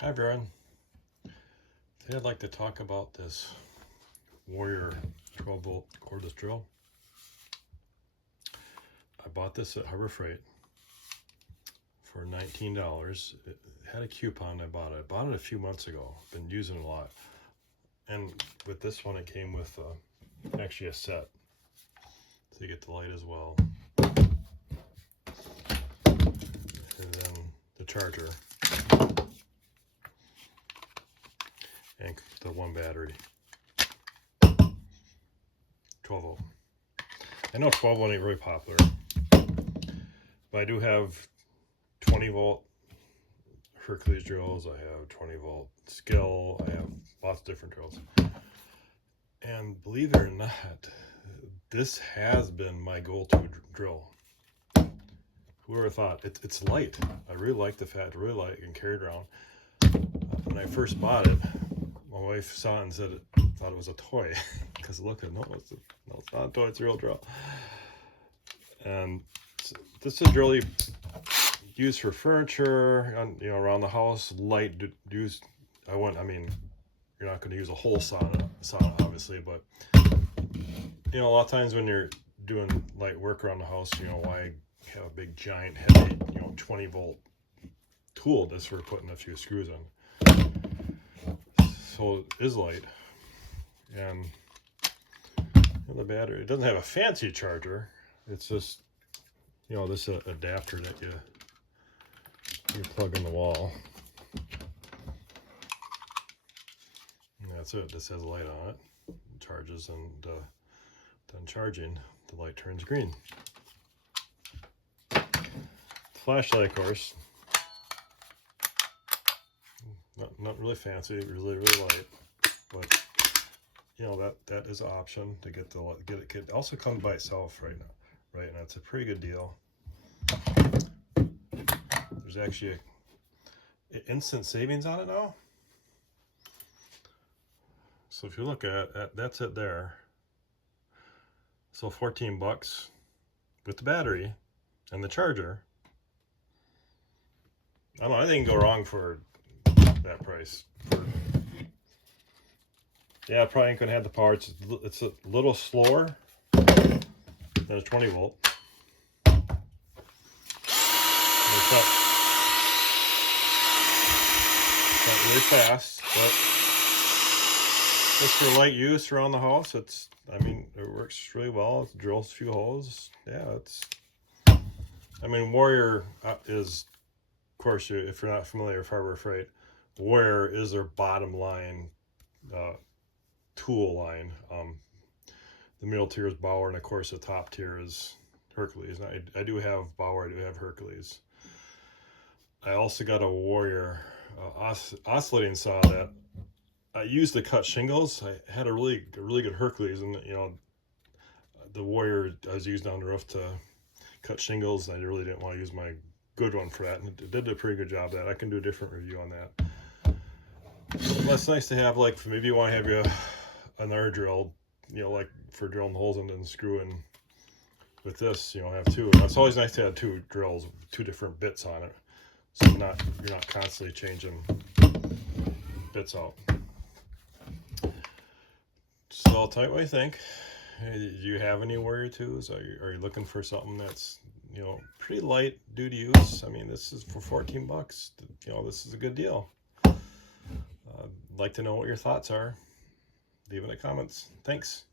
Hi everyone. Today I'd like to talk about this Warrior 12 volt cordless drill. I bought this at Harbor Freight for $19. It had a coupon. I bought it a few months ago. Been using it a lot. And with this one it came with actually a set. So you get the light as well. And then the charger. And the one battery. 12 volt. I know 12 volt ain't really popular, but I do have 20 volt Hercules drills. I have 20 volt skill. I have lots of different drills. And believe it or not, this has been my go-to drill. Whoever thought? It's light. I really like the fact, I really like it and carry it around. When I first bought it, my wife saw it and said thought it was a toy. Because look, no, it's not a toy, it's a real drill. And this is really used for furniture, around the house, light used. I mean, you're not going to use a whole sauna obviously, but a lot of times when you're doing light work around the house, why have a big giant heavy 20 volt tool just for putting a few screws in. So it is light, and the battery, it doesn't have a fancy charger. It's just this adapter that you plug in the wall, and that's it. This has a light on it. It charges, and then charging, the light turns green. The flashlight, of course, not really fancy, really light, but that is an option to get it. It also comes by itself right now, right? And it's a pretty good deal. There's actually an instant savings on it now. So if you look at it, that's it there. So 14 bucks with the battery and the charger. I don't know, anything can go wrong for that price. Yeah, probably ain't gonna have the power. It's a little slower than a 20 volt. It's not really fast, but just for light use around the house, it works really well. It drills a few holes. Yeah, Warrior is, of course, if you're not familiar with Harbor Freight, Warrior is their bottom line tool line. The middle tier is Bauer, and of course the top tier is Hercules. And I do have Bauer, I do have Hercules. I also got a Warrior oscillating saw that I used to cut shingles. I had a really good Hercules, and the Warrior I was using on the roof to cut shingles, and I really didn't want to use my good one for that, and it did a pretty good job of that. I can do a different review on that. But it's nice to have, like, maybe you want to have another drill, like for drilling holes and then screwing. With this, have two. It's always nice to have two drills, two different bits on it, so you're not constantly changing bits out. So I'll tell you what I think. Do you have any Warrior 2s? Are you looking for something that's pretty light duty use? I mean, this is for 14 bucks. This is a good deal. I'd like to know what your thoughts are. Leave in the comments. Thanks.